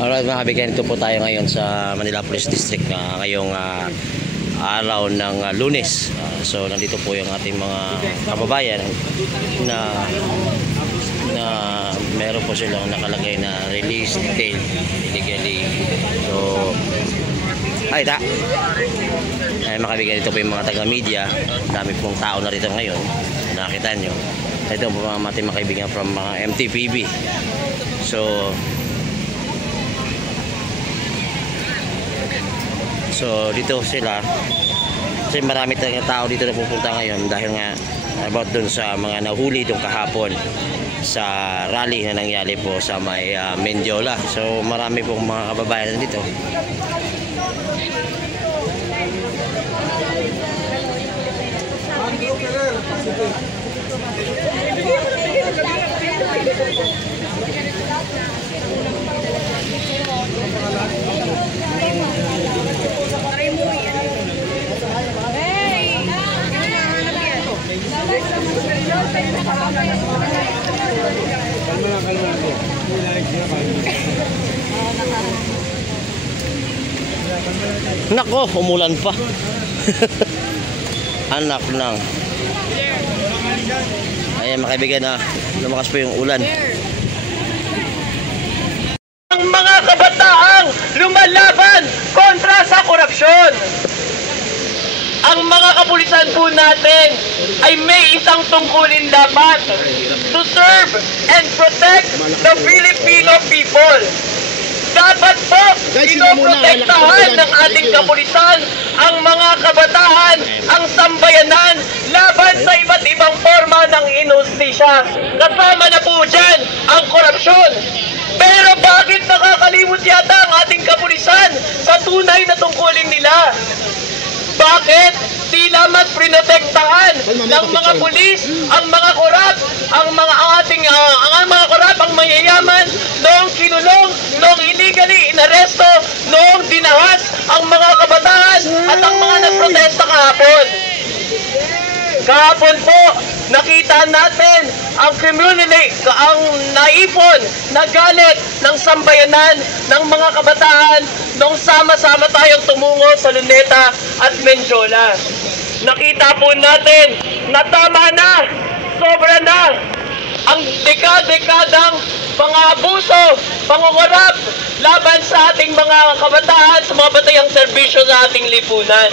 Alright mga kabigyan, ito po tayo ngayon sa Manila Police District ngayong araw ng Lunes. So nandito po yung ating mga kababayan na meron po silang nakalagay na release detail illegally. So ay mga kabigyan, ito po yung mga taga-media. Dami pong tao na rito ngayon. Nakita nyo. Ito po mga ating mga kaibigan from mga MTPB. So dito sila kasi marami tayong tao dito na pupunta ngayon dahil nga about dun sa mga nahuli dun kahapon sa rally na nangyari po sa may Mendiola. So marami pong mga kababayan dito. Nako, umulan pa. Anak nang. Ayan mga kaibigan, lumakas po yung ulan. Ang mga kabataang lumalaban kontra sa korupsyon. Ang mga kapulisan po natin ay may isang tungkulin dapat: to serve and protect the Filipino people. Dapat po pinoprotektahan ng ating kapulisan ang mga kabataan, ang sambayanan laban sa iba't ibang forma ng inustisya. Kasama na po dyan ang korupsyon. Pero bakit nakakalimot yata ang ating kapulisan sa tunay na tungkulin nila? Bakit tila mas prinotektahan ng mga pulis ang mga korap, ang mga korap, ang mayayaman, noong kinulong, noong illegally inaresto, noong dinahas ang mga kabataan at ang mga nagprotesta kahapon? Kahapon po, nakita natin ang ang naipon na galit ng sambayanan ng mga kabataan nung sama-sama tayong tumungo sa Luneta at Mendiola. Nakita po natin na tama na, sobra na ang dekadang pang-abuso, pangungurap laban sa ating mga kabataan sa mga batayang serbisyo sa ating lipunan.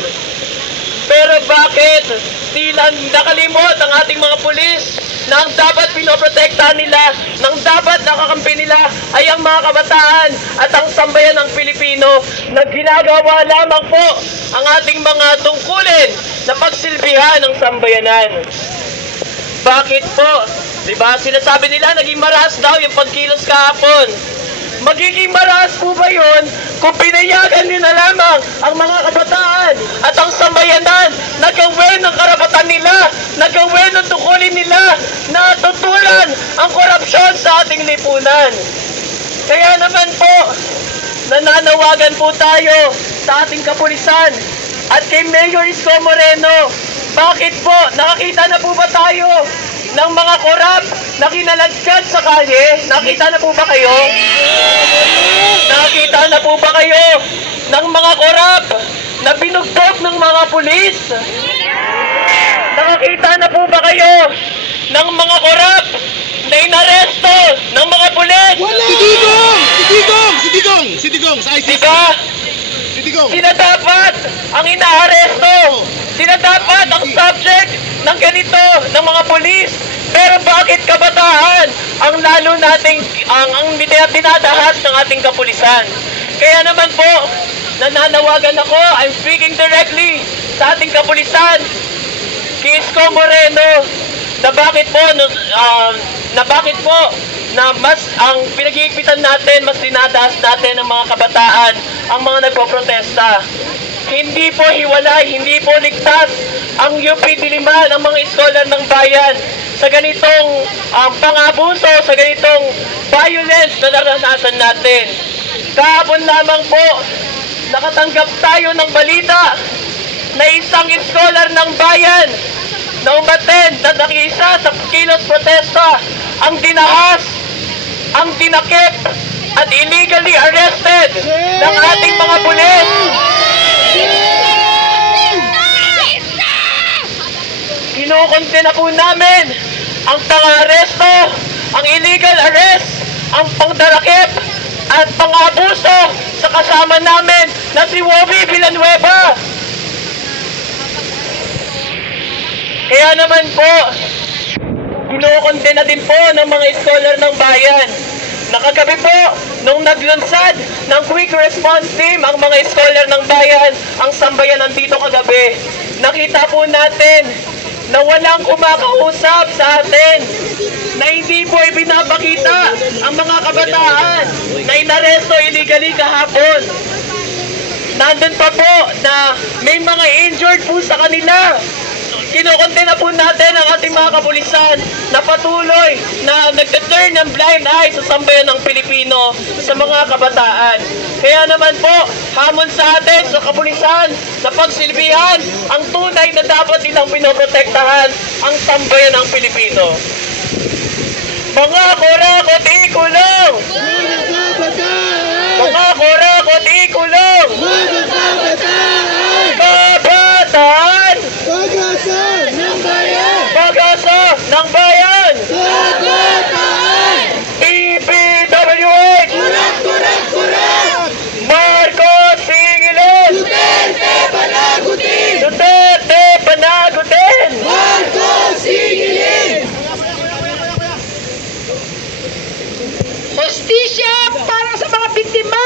Pero bakit tila nakalimot ang ating mga pulis na ang dapat pinoprotektahan nila, nang dapat nakakampi nila ay ang mga kabataan at ang sambayan ng Pilipino, na ginagawa lamang po ang ating mga tungkulin na pagsilbihan ng sambayanan? Bakit po? Diba, sinasabi nila naging maras daw yung pagkilos kahapon. Magiging maras po ba yun kung pinayagan nyo na lamang ang mga kabataan at ang sambayanan na gawin ng karapatan nila, na gawin ng tungkulin nila, na tutulan ang korupsyon sa ating lipunan? Kaya naman po, nananawagan po tayo sa ating kapulisan at kay Mayor Isko Moreno. Bakit po? Nakakita na po ba tayo ng mga korap na kinaladkad sa kalye? Nakita na po ba kayo? Nakita na po ba kayo ng mga korap na binugtog ng mga pulis? Nakakita na po ba kayo ng mga korap na inaresto ng mga pulis? Si Digong sa ICC. Diba? Si Digong. Sila dapat ang inaaresto. Sila dapat ang subject ng ganito, ng mga pulis. Pero bakit kabataan ang lalo nating ang dinadahas ng ating kapulisan? Kaya naman po, nananawagan ako, I'm speaking directly sa ating kapulisan, kay Isko Moreno, na bakit po na mas ang pinag-iigpitan natin, mas dinadahas natin ng mga kabataan, ang mga nagpoprotesta. Hindi po hiwalay, hindi po ligtas ang UP Diliman, ang mga iskolar ng bayan sa ganitong pang-abuso, sa ganitong violence na naranasan natin. Kahapon lamang po, nakatanggap tayo ng balita na isang iskolar ng bayan na umattend na nakiisa sa kilos protesta ang dinahas, ang dinakip, at illegally arrested ng ating mga pulis. Kinukondena po namin ang pang-aresto, ang illegal arrest, ang pangdarakip at pang-abuso sa kasama namin na si Wobby Villanueva. Kaya naman po, kinukondena din po ng mga scholar ng bayan. Nakagabi po, nung naglunsad ng Quick Response Team ang mga scholar ng bayan, ang sambayan nandito kagabi, nakita po natin na walang kumakausap sa atin, na hindi po ibinapakita ang mga kabataan na inaresto illegally kahapon. Nandun pa po na may mga injured po sa kanila. Kinukondena po natin ang ating mga kapulisan na patuloy na nagte-turn ng blind eye sa sambayan ng Pilipino sa mga kabataan. Kaya naman po, hamon sa atin sa kapulisan na pagsilbihan ang tunay na dapat nilang pinoprotektahan ang sambayan ng Pilipino. Mga kurakot ikulong! Mga kurakot ikulong! Kabataan! Pag-asa ng bayan! PPWH! Marcos Pingilin! Duterte panagutin! Hostisya para sa mga biktima